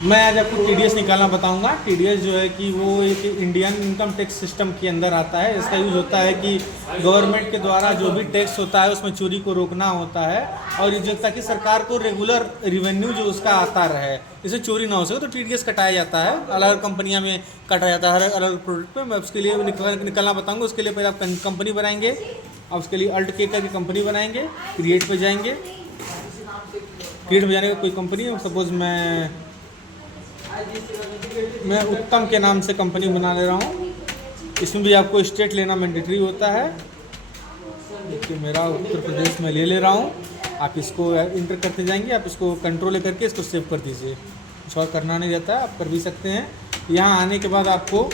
मैं आज आपको टीडीएस निकालना बताऊंगा। टीडीएस जो है कि वो एक इंडियन इनकम टैक्स सिस्टम के अंदर आता है। इसका यूज़ होता है कि गवर्नमेंट के द्वारा जो भी टैक्स होता है उसमें चोरी को रोकना होता है, और ये जो ताकि सरकार को रेगुलर रिवेन्यू जो उसका आता रहे, इसे चोरी ना हो सके, तो टीडीएस कटाया जाता है। अलग अलग कंपनियाँ में काटा जाता है, हर अलग प्रोडक्ट पे। मैं उसके लिए निकालना बताऊँगा। उसके लिए पहले आप कंपनी बनाएंगे। आप उसके लिए अल्ट के करके कंपनी बनाएंगे। क्रिएट पे जाएंगे। क्रिएट पे जाने का कोई कंपनी, सपोज मैं उत्तम के नाम से कंपनी बना ले रहा हूँ। इसमें भी आपको स्टेट लेना मैंडेटरी होता है। देखिए मेरा उत्तर प्रदेश में ले रहा हूँ। आप इसको इंटर करते जाएंगे। आप इसको कंट्रोल करके इसको सेव कर दीजिए। कुछ और करना नहीं रहता है, आप कर भी सकते हैं। यहाँ आने के बाद आपको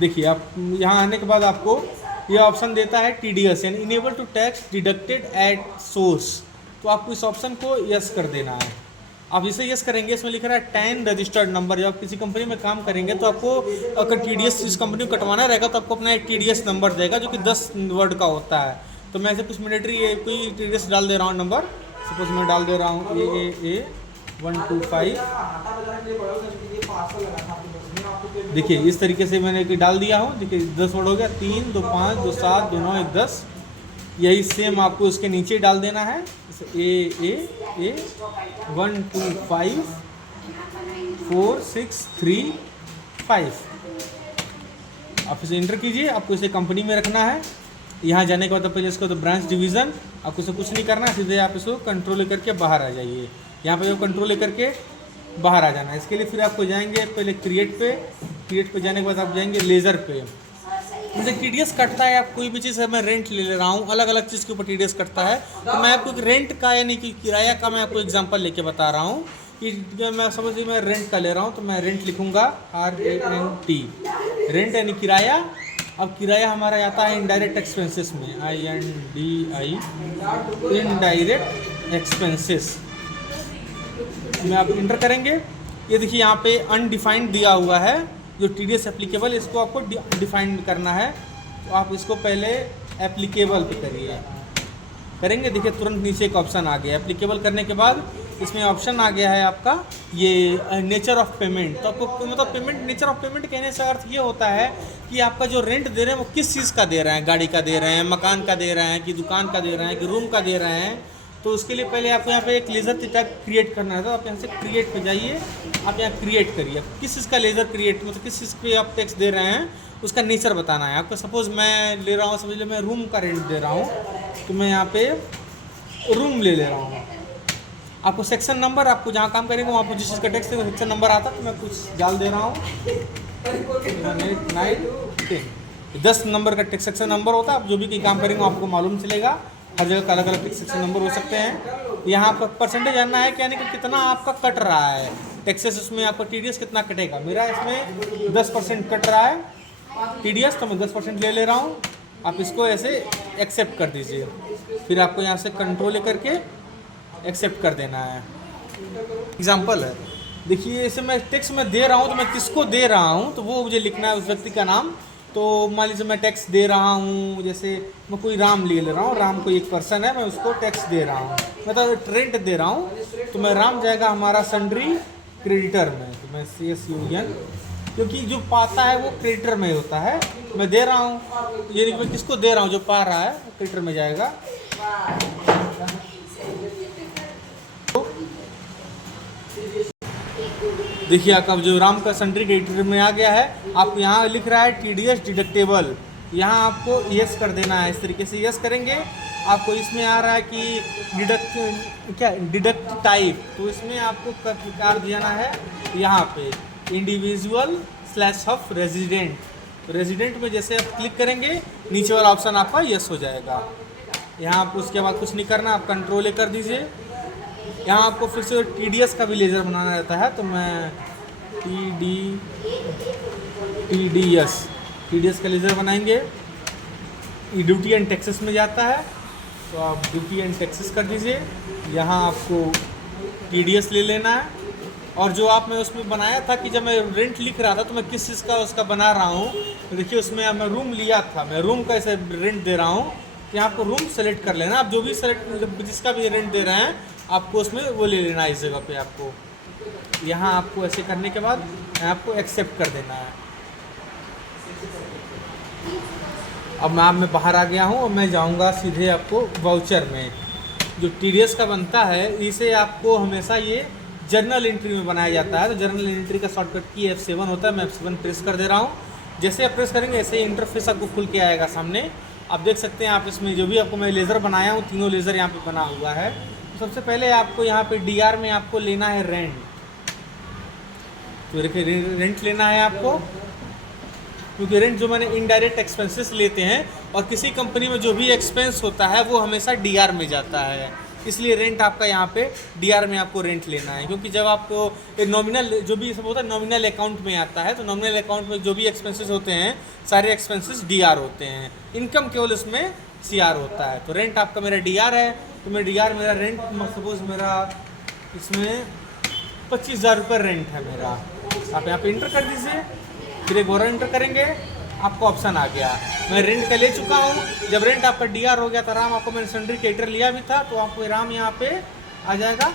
देखिए, आप यहाँ आने के बाद आपको यह ऑप्शन देता है टीडीएस यानी enable to tax deducted at source. तो आपको इस ऑप्शन को यस कर देना है। आप इसे यस करेंगे, इसमें लिख रहा है 10 रजिस्टर्ड नंबर। जब आप किसी कंपनी में काम करेंगे तो आपको अगर टीडीएस इस कंपनी को कटवाना रहेगा तो आपको अपना एक टीडीएस नंबर देगा जो कि 10 वर्ड का होता है। तो मैं ऐसे कुछ मिलिट्री कोई टीडीएस डाल दे रहा हूँ नंबर। सपोज मैं डाल दे रहा हूँ AAA 125। देखिए इस तरीके से मैंने डाल दिया हूँ। देखिए 10 वर्ड हो गया। 3 2 5 2 7 2 9 1 10। यही सेम आपको उसके नीचे डाल देना है। AA 125 4 6 3 5। आप इसे इंटर कीजिए। आपको इसे कंपनी में रखना है। यहाँ जाने के बाद पहले इसको तो ब्रांच डिवीज़न, आपको इसे कुछ नहीं करना है, सीधे आप इसको कंट्रोल लेकर के बाहर आ जाइए। यहाँ पे कंट्रोल लेकर के बाहर आ जाना है। इसके लिए फिर आपको जाएंगे पहले क्रिएट पे जाने के बाद आप जाएंगे लेज़र पे। जैसे टीडीएस कटता है, आप कोई भी चीज़ है, मैं रेंट ले रहा हूँ, अलग अलग चीज़ के ऊपर टीडीएस कटता है। तो मैं आपको रेंट का यानी कि किराया का मैं आपको एग्जांपल लेके बता रहा हूँ कि मैं समझ लीजिए मैं रेंट का ले रहा हूँ, तो मैं रेंट लिखूँगा RANT। रेंट यानी किराया। अब किराया हमारा आता है इनडायरेक्ट एक्सपेंसेस में, INDI इनडायरेक्ट एक्सपेंसेस में आप इंटर करेंगे। ये देखिए यहाँ पे अनडिफाइंड दिया हुआ है जो टीडीएस एप्लीकेबल, इसको आपको डिफाइन करना है। तो आप इसको पहले एप्लीकेबल पे करेंगे। देखिए तुरंत नीचे एक ऑप्शन आ गया। एप्लीकेबल करने के बाद इसमें ऑप्शन आ गया है आपका ये नेचर ऑफ पेमेंट। तो आपको मतलब पेमेंट, नेचर ऑफ पेमेंट कहने से अर्थ ये होता है कि आपका जो रेंट दे रहे हैं वो किस चीज़ का दे रहे हैं। गाड़ी का दे रहे हैं, मकान का दे रहे हैं, कि दुकान का दे रहे हैं, कि रूम का दे रहे हैं। तो उसके लिए पहले आपको यहाँ पे एक लेज़र टाइप क्रिएट करना है। तो आप यहाँ से क्रिएट पे जाइए। आप यहाँ क्रिएट करिए किस चीज़ का लेज़र क्रिएट, मतलब किस चीज़ पे आप टैक्स दे रहे हैं उसका नेचर बताना है आपको। सपोज़ मैं ले रहा हूँ, समझ लीजिए मैं रूम का रेंट दे रहा हूँ, तो मैं यहाँ पे रूम ले रहा हूँ। आपको सेक्शन नंबर, आपको जहाँ काम करेंगे वहाँ पर जिस चीज़ का टैक्स देगा सेक्शन नंबर आता है, तो मैं कुछ डाल दे रहा हूँ 9 10। 10 नंबर का टैक्स सेक्शन नंबर होता है। आप जो भी कहीं काम करेंगे आपको मालूम चलेगा। हर जगह का अलग अलग टैक्स सेक्शन नंबर हो सकते हैं। यहाँ पर परसेंटेज जानना है कि यानी कि कितना आपका कट रहा है टैक्सेस, उसमें आपका टीडीएस कितना कटेगा। मेरा इसमें 10% कट रहा है टीडीएस, तो मैं 10% ले रहा हूँ। आप इसको ऐसे एक्सेप्ट कर दीजिए। फिर आपको यहाँ से कंट्रोल करके एक्सेप्ट कर देना है। एग्जाम्पल है, देखिए इसे मैं टैक्स में दे रहा हूँ, तो मैं किसको दे रहा हूँ तो वो मुझे लिखना है, उस व्यक्ति का नाम। तो मान लीजिए मैं टैक्स दे रहा हूँ, जैसे मैं कोई राम ले रहा हूँ। राम कोई एक पर्सन है, मैं उसको टैक्स दे रहा हूँ, मतलब रेंट दे रहा हूँ। तो मैं राम जाएगा हमारा सन्ड्री क्रेडिटर में। तो मैं CSUN, क्योंकि जो पाता है वो क्रेडिटर में होता है। मैं दे रहा हूँ, यानी कि मैं किसको दे रहा हूँ, जो पा रहा है वो क्रेडिटर में जाएगा। देखिए आपका जो राम का सन्ड्री क्रेडिटर में आ गया है। आप यहाँ लिख रहा है टीडीएस डिडक्टेबल, यहाँ आपको यस कर देना है। इस तरीके से यस करेंगे। आपको इसमें आ रहा है कि डिडक्ट टाइप, तो इसमें आपको प्रकार देना है यहाँ पे इंडिविजुअल/ऑफ रेजिडेंट। रेजिडेंट में जैसे आप क्लिक करेंगे नीचे वाला ऑप्शन आपका यस हो जाएगा। यहाँ आप उसके बाद कुछ नहीं करना, आप कंट्रोल कर दीजिए। यहाँ आपको फिर से टीडीएस का भी लेज़र बनाना रहता है। तो मैं टीडीएस का लेज़र बनाएंगे। ये ड्यूटी एंड टैक्सेस में जाता है, तो आप ड्यूटी एंड टैक्सेस कर दीजिए। यहाँ आपको टीडीएस ले लेना है। और जो आप मैं उसमें बनाया था कि जब मैं रेंट लिख रहा था तो मैं किस चीज़ का उसका बना रहा हूँ, तो देखिए उसमें मैं रूम लिया था, मैं रूम का ऐसे रेंट दे रहा हूँ। यहाँ आपको रूम सेलेक्ट कर लेना। आप जो भी सेलेक्ट, जिसका भी रेंट दे रहे हैं आपको उसमें वो ले लेना है इस जगह पे। आपको यहाँ आपको ऐसे करने के बाद आपको एक्सेप्ट कर देना है। अब मैं बाहर आ गया हूँ और मैं जाऊँगा सीधे आपको वाउचर में। जो TDS का बनता है इसे आपको हमेशा ये जर्नल एंट्री में बनाया जाता है। तो जर्नल एंट्री का शॉर्टकट की F7 होता है। मैं F7 प्रेस कर दे रहा हूँ। जैसे आप प्रेस करेंगे ऐसे ही इंटरफेस आपको खुल के आएगा सामने। आप देख सकते हैं, आप इसमें जो भी आपको मैं लेज़र बनाया हूँ, तीनों लेज़र यहाँ पे बना हुआ है। तो सबसे पहले आपको यहाँ पे DR में आपको लेना है रेंट। तो देखिए रेंट लेना है आपको, क्योंकि रेंट जो मैंने इनडायरेक्ट एक्सपेंसेस लेते हैं और किसी कंपनी में जो भी एक्सपेंस होता है वो हमेशा DR में जाता है। इसलिए रेंट आपका यहाँ पे DR में आपको रेंट लेना है, क्योंकि जब आपको नॉमिनल जो भी सब होता है नॉमिनल अकाउंट में आता है, तो नॉमिनल अकाउंट में जो भी एक्सपेंसेस होते हैं सारे एक्सपेंसेस DR होते हैं। इनकम केवल इसमें CR होता है। तो रेंट आपका मेरा DR है, तो मेरा DR मेरा रेंट सपोज मेरा इसमें 25,000 रुपये रेंट है मेरा। आप यहाँ पे इंटर कर दीजिए, फिर एक और इंटर करेंगे, आपको ऑप्शन आ गया। मैं रेंट का ले चुका हूँ। जब रेंट आपका DR हो गया तो आराम आपको मैंने सन्ड्री कैटर लिया भी था, तो आपको आराम यहाँ पे आ जाएगा।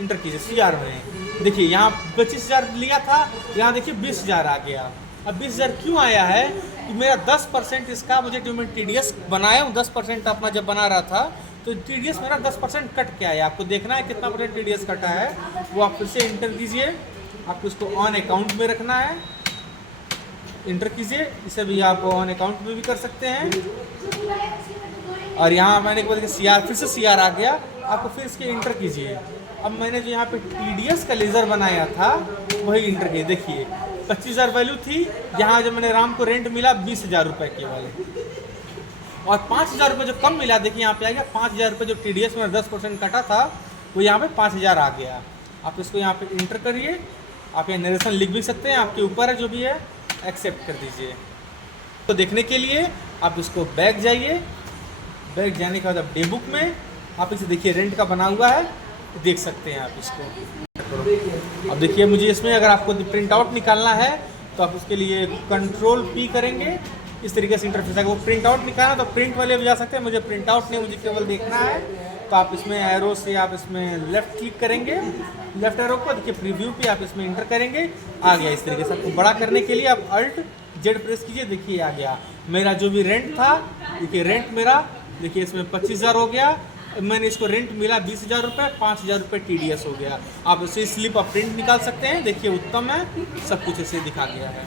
इंटर कीजिए CR में। देखिए यहाँ 25,000 लिया था, यहाँ देखिए 20,000 आ गया। अब 20,000 क्यों आया है कि मेरा 10% इसका मुझे जो मैं TDS बनाया हूँ 10% अपना जब बना रहा था, तो TDS मेरा 10% कट के आया। आपको देखना है कितना % TDS कटा है, वो आप फिर से इंटर कीजिए। आपको इसको ऑन अकाउंट में रखना है, इंटर कीजिए। इसे भी आप ऑन अकाउंट में भी कर सकते हैं। और यहाँ मैंने एक बार CR फिर से CR आ गया, आपको फिर इसके इंटर कीजिए। अब मैंने जो यहाँ पे TDS का लेज़र बनाया था वही इंटर किए। देखिए 25,000 वैल्यू थी, यहाँ जब मैंने राम को रेंट मिला 20,000 रुपये केवल, और 5,000 रुपये जो कम मिला, देखिए यहाँ पे आ गया 5,000 रुपये जो TDS में 10% कटा था वो यहाँ पे 5,000 आ गया। आप इसको यहाँ पे इंटर करिए। आप यहाँ नरेशन लिख भी सकते हैं, आपके ऊपर है जो भी है, एक्सेप्ट कर दीजिए। तो देखने के लिए आप इसको बैक जाइए। बैक जाने के बाद आप डे बुक में आप इसे देखिए रेंट का बना हुआ है, देख सकते हैं आप इसको। अब देखिए मुझे इसमें अगर आपको प्रिंट आउट निकालना है तो आप उसके लिए Ctrl P करेंगे, इस तरीके से इंटरफेस आएगा। वो प्रिंट आउट निकालना तो प्रिंट वाले भी जा सकते हैं, मुझे प्रिंट आउट नहीं, मुझे केवल देखना है। तो आप इसमें एरो से आप इसमें लेफ़्ट क्लिक करेंगे, लेफ्ट एरो को देखिए प्रीव्यू पे आप इसमें इंटर करेंगे, आ गया। इस तरीके से आपको बड़ा करने के लिए आप Alt Z प्रेस कीजिए, देखिए आ गया। मेरा जो भी रेंट था, देखिए रेंट मेरा देखिए इसमें 25,000 हो गया। मैंने इसको रेंट मिला 20,000 रुपये, 5,000 रुपये TDS हो गया। आप इसे स्लिप आप प्रिंट निकाल सकते हैं। देखिए उत्तम है, सब कुछ इसे दिखा गया है।